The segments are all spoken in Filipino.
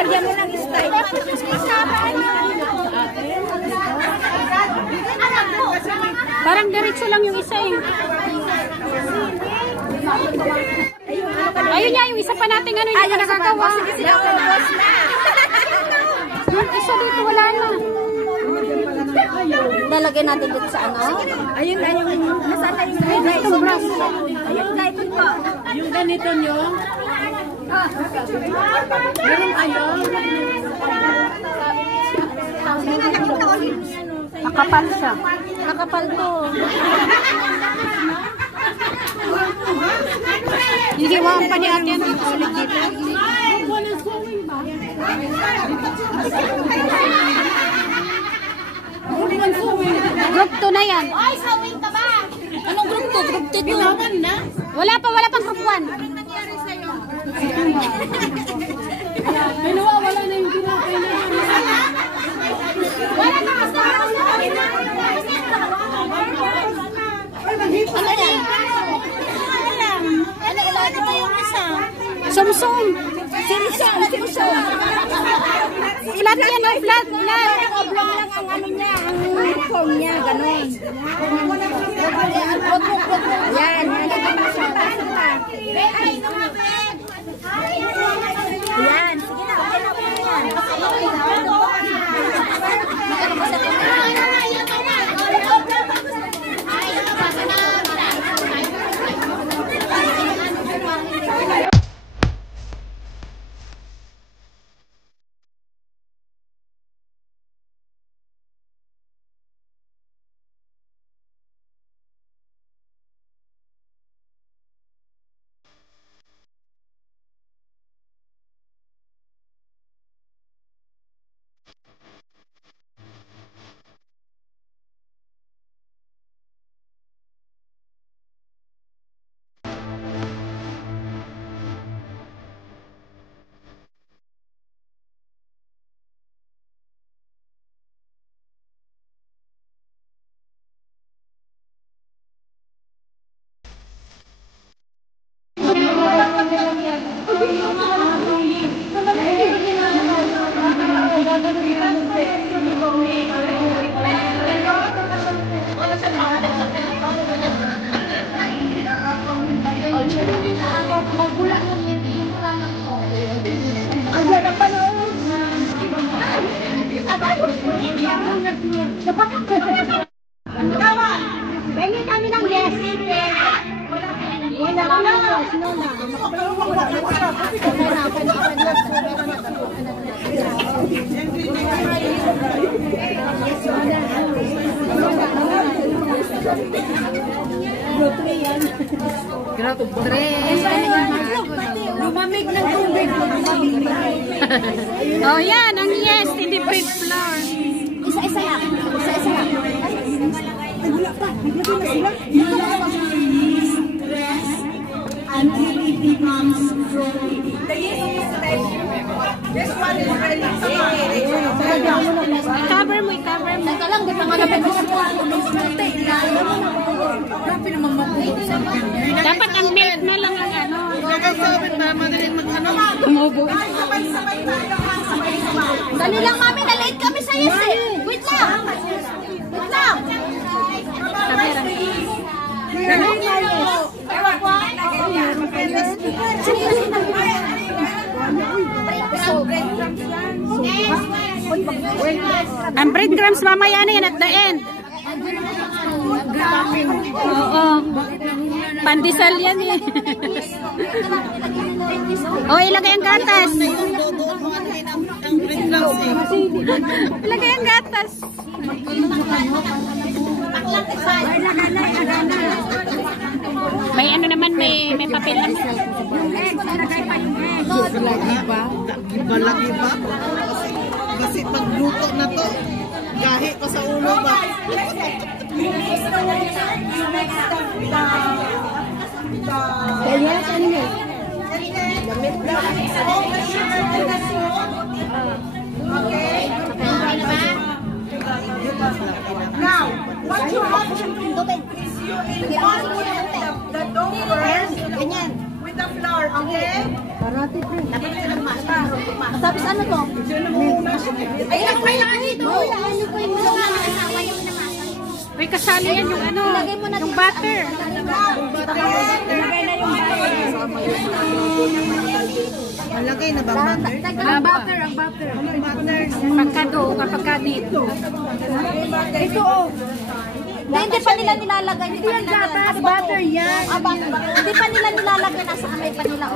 Lagyan mo ng style. Parang diretso lang yung isa eh. Ayun nga, yung isa pa natin ano yung nakakawa. Sige, sila ang boss na. Yung isa dito wala na. Lalagyan natin dito sa ano? Ayun na yung nasana yung brush. Ayun na ito po. Yung ganito nyo. Meron kayo. Nakapal siya. Nakapal to. Hindi wang pa ni ate yan dito sa dito. Group 2 na yan. Ay, sawing ka ba? Anong group 2? Group 2 to. Wala pang group 1. May nawawala na yung ginapay na yan. Wala na kasi. Ano yan? Ano ilagay mo yung isa? Sumsum. Simsum. Flat yan o, flat. Oblong lang ang ano niya, ang form niya, gano'n. Yan, yan, sige na, okay na po yan. Pengen kami ng yes. Lumamig ng tubig. Oh yan, ang yes, hindi bread flour. Isa-isa lang. Isa-isa lang. Ay, wala pa. Naglagay na sila. Until it becomes slowly. The yes is like this one is ready. I-cover mo. Teka lang, di pa nga naman gusto ko. Dapat ang milk na lang ang ano. Sabit para madaling mag-ano. Tumubo. Dali lang, mami. Na-late kami sa yes eh. Wait lang. Wait lang. Camera. Ang breadcrumbs mamaya na yan at the end. Oo. Pandesal yan eh. Oh, ilagay ang gatas. Ilagay ang gatas. May ano naman, may papel naman. Lagi ba? Lagi ba? Kasi pagluto na to, gahi pa sa ulo ba? Kaya, ano yun? Okay. Now, what you have to do is you involve the dough first with the flour, okay? Dapat silang Tapos ano to? Ay, ang kailangan dito. May kasali yan yung ano, yung butter. Malagay na ba butter? Ang butter, ang butter. Pagkado, kapagkanit. Ito oh. Hindi pa nila nilalagay. Hindi yan gatas, butter yan. Hindi pa nila nilalagay. Nasa kamay pa nila.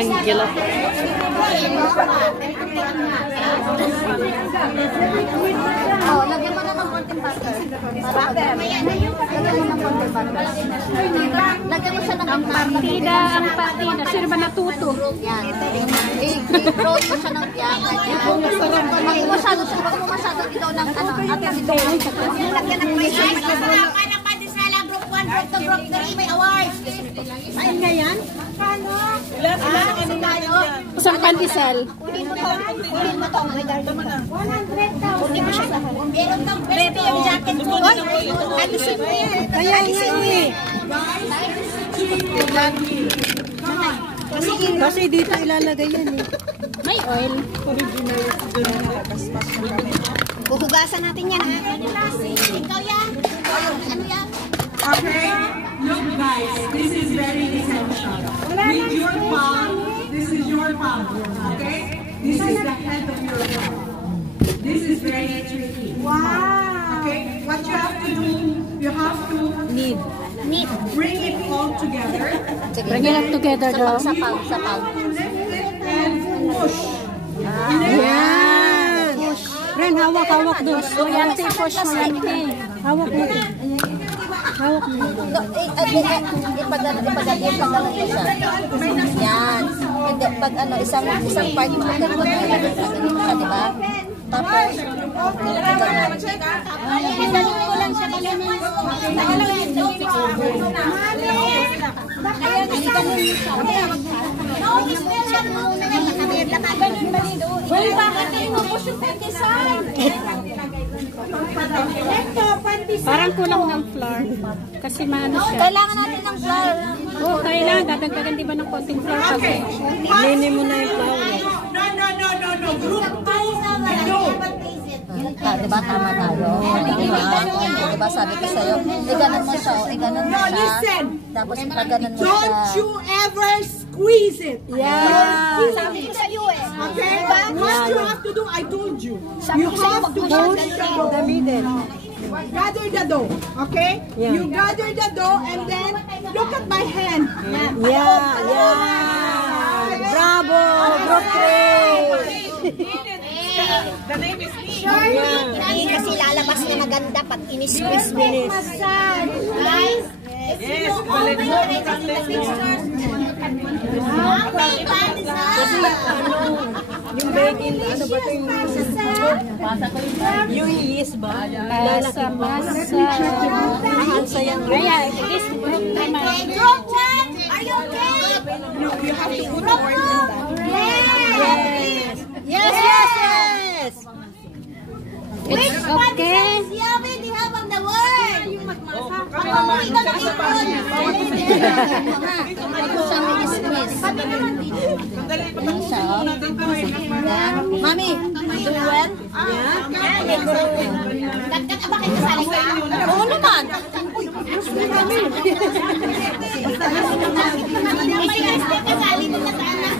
Angela. Oh, lagyan mo na ng konting butter. Lagyan mo ng konting butter. Lagyan mo siya ng Partida, ang partida. Sino ba natuto? yan. I-roll mo siya ng tiyaga. Huwag mo masyado dito ng ano. At dito. Lagyan ng pressure. Group 1, Group 3, may awards. Ayun nga yan? Paano? Isang pandesal. Kunin mo to. Regalo mo. 100,000. Kunin mo siya sa meron kang baby yung jacket mo. Alisin mo yan. Alisin mo yan. Kasi dito ilalagay yan eh. May oil. Huhugasan natin yan. Ikaw yan. Ano yan? Okay, look guys, this is very essential. With your palm, this is your palm, okay? This is the head of your palm. This is very tricky. Wow. Okay, what you have to do, you have to bring it all together. Bring it up together daw. Sa palm. Lift it and push. Yan! Ren, hawak doon. So yan, push mo yan. Hawak mo. Hawak mo. Ipadala mo siya. Yan. Hindi, pag ano, isang part mo, ganun mo siya, di ba? Tapos, dalhin ko lang siya kasi Parang kulang ng flour. Kasi maano siya. kailangan natin ng flour. Oo, kailangan. Dadagdagan di ba ng konting flour kasi. Lini mo na yung flour. No. Group 2, no. Diba tama tayo? Diba sabi ko sa'yo, iganan mo siya, iganan mo siya. Listen. Tapos paganan mo siya. Don't you ever squeeze it. Yeah. Sabi ko sa'yo eh. Okay? What you have to do, I told you. You have to push The middle. gather the dough, okay? Yeah. You gather the dough and then look at my hand. Yeah. Bravo. Group 3. The name is me. Hindi kasi lalabas na maganda pag in-squeeze mo. Guys, Yes, Yung baking, ano ba ito yung yeast ba? Masa. Mahansa yan. Ayan, this group naman. Group 1, are you okay? No, you have to put more in that. Yes. It's okay. Yummy, di habang the word. Ako, ikaw na ipon. Ito siya may squeeze. Yan siya, oh. Yan. Mami, do you want? Dagdag, bakit kasali ka? Oo naman. Kasali mo na sana.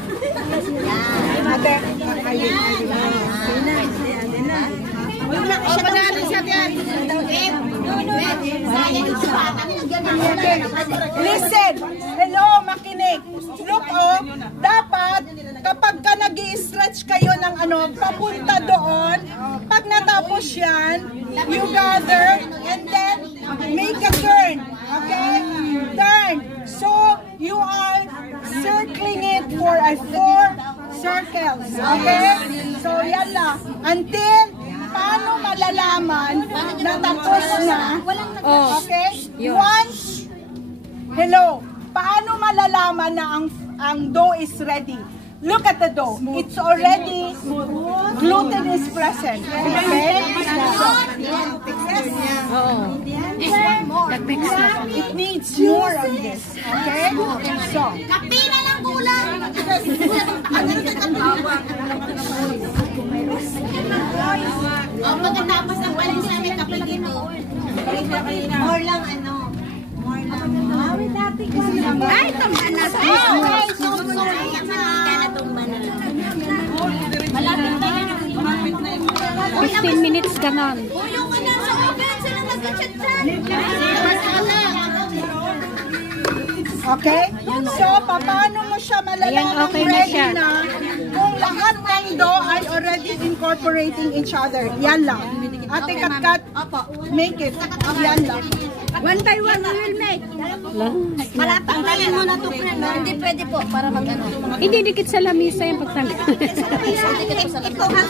Listen, hello, makinig. Look, dapat kapag ka nag-i-stretch kayo ng papunta doon, pag natapos yan, you gather and then make a turn. Okay? Turn. So, you are circling it for 4 circles. Okay? So, yala. Until paano malalaman na tapos na? Okay? Once, hello, paano malalaman na ang dough is ready? Look at the dough. It's already gluten is present. Okay? It needs more of this. Okay? So, Kapi na lang kulang. Oh, pagkatapos ng palis namin kapi dito. More lang ano. More lang. Ay, tumba na. Ay, tumba na tumba na. Malapit na yan. 15 minutes ganon. O, yung ano sa oven, sila nagka-chat-chat. okay? So, paano mo siya malalaman Ayan, okay na ready siya. na kung lahat ng dough ay already incorporating each other? Yan lang. Ate Kat, make it. Yan lang. One by one, we will make. Tanggalin mo na ito, friend. Hindi pwede po, para mag-ano. Hindi dikit sa lamisa yung pagtanggal.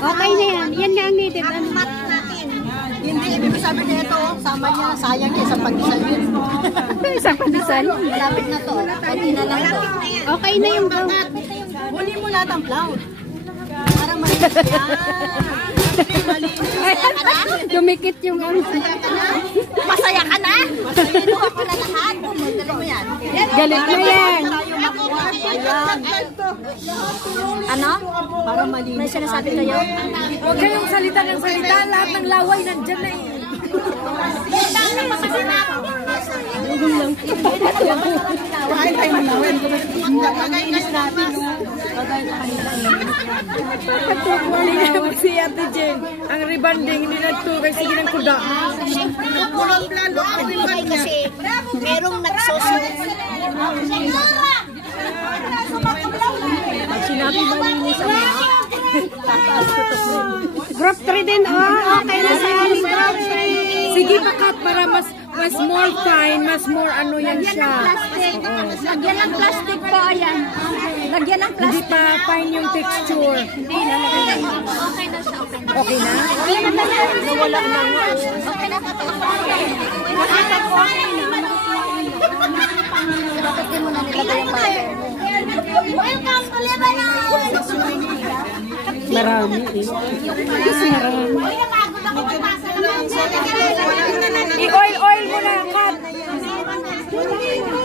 Okay na yan. Yan nga ang needed. Ano? Hindi, ibig sabihin niya ito, sama niya, sayang niya, isang pandesal yun. Isang pandesal. Malapit na to, konti na lang to. Okay na yung go. Huli mo lahat ang cloud. Para malinis yan. Masaya ka na? Dumikit yung ano. Masaya ka na? Kinuha ko na lahat. Galing mo yan. Galit mo yan. Ano? Para malinis. May sinasabi kayo? Huwag kayong salita ng salita. Lahat ng laway nandyan na eh. Kain tayo ng lawin. Si Ate Jen, ang rebanding, hindi nagtugay. Sige ng kuda. Kulang plano ang buhay kasi merong nagsosulit. Pag sinabi malinis ang mga, tataas ko to. Group 3 din. Oh, okay na sa amin. Group 3. Sige pakat para mas more fine, mas more ano yan siya. Lagyan ng plastic po, ayan. Lagyan ng Hindi pa fine yung texture. Hindi na, lagyan na. Okay na siya, okay na. Okay na? Okay na talaga. Nawala na nga. Okay na ka. Bakit di mo na nilagay yung butter? Welcome to Lebanon! Marami eh. Kasi marami. Uy, napagod ako magpasa naman. I-oil mo na, Kat.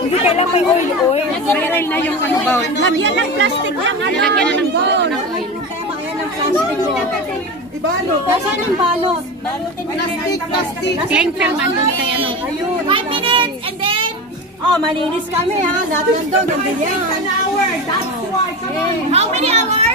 Hindi kailangan may oil. Viral na yung ano ba? Lagyan ng plastic lang. Lagyan na ng bowl. Ibalot. Lagyan ng balot. Plastic. Cling film andun kay ano. 5 minutes and then... Oh, malinis kami ha. Lahat ng doon, nandun yan. How many hours?